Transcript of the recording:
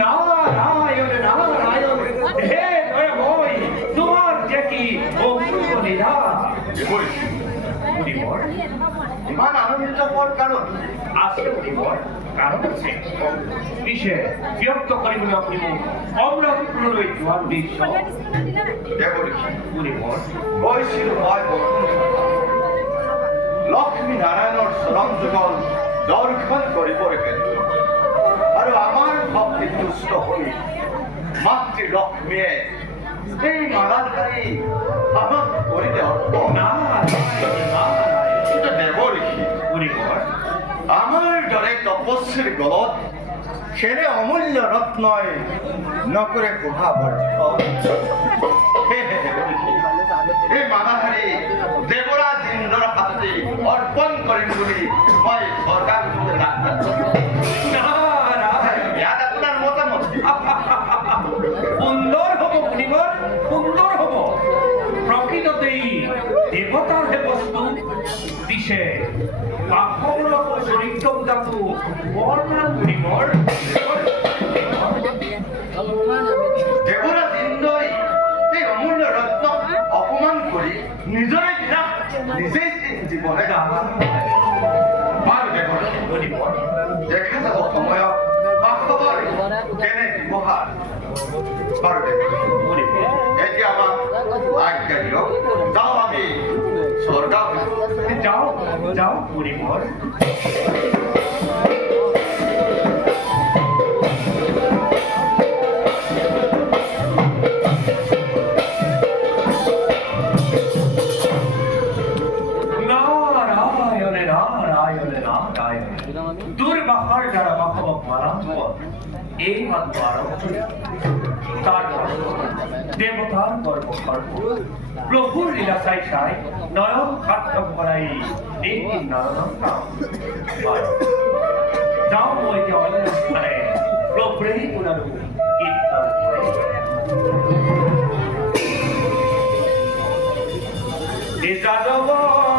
নারায়ণ নারায়ণ হে দয়াময় তোমার যে কি অপূর্ব লীলা মুনিবর ইমান আনন্দিত হওয়ার কারণ আছে মুনিবর কারণ আছে বিশেষ বিরক্ত করিবলৈ আপুনি মোক অমৃতলৈ যোৱাৰ উদ্দেশ্য দেৱঋষি মুনিবৰ কৈছিলো মই লক্ষ্মী নাৰায়ণৰ চৰণ যুগল দৰ্শন কৰিবৰ ক্ষেত্ৰত আৰু আমাৰ ভক্তি তুষ্ট হৈ মাতৃ লক্ষ্মীয়ে এই মালাধাৰী আমাক কৰিলে অৰ্পণ কিন্তু দেৱঋষি মুনিবৰ আমাৰ দৰে তপস্বীৰ গলত সেৰে অমূল্য ৰত্নই নকৰে শোভাবৰ্ধ এই মালাধাৰী দেৱৰাজ ইন্দ্ৰৰ হাতে অৰ্পণ কৰিম বুলি মই চৰকাৰ ইয়াত আপোনাৰ মতামত সুন্দৰ হব মুনিবৰ সুন্দৰ হব প্ৰকৃততেই দেবতাৰ হে বস্তু দিশে বাহমূলক চৰিত্ৰ পূজাটো বৰ্ণনা মুনিবৰ দেৱৰাজ ইন্দ্ৰই এই অমূল্য ৰত্ন অপমান কৰি নিজৰে বিনাশ নিজেই জীৱনে বাৰু দেৱৰাজ মুনিবৰ দেখা যাব সময়ত বাস্তৱৰ কেনে ব্যৱহাৰ বাৰু দেৱৰাজ মুনিবৰ এতিয়া আমাক আজ্ঞা দিয়ক যাওঁ আমি স্বৰ্গা যাও যাও মুনিবর নারায়ণে নারায়ণে নারায়ণ দুর্বাহার দ্বারা বাহবক মারাত্মক এই মাত্র আরম্ভ তারপর দেবতার গর্ব গর্ব প্রভুর লীলা চাই চাই নয়ন সার্থক করাই দেবী নারায়ণ নাম যাও মই এতিয়া অন্য স্থানে প্ৰভুৰে পুনৰু কীৰ্তন কৰে যাদৱ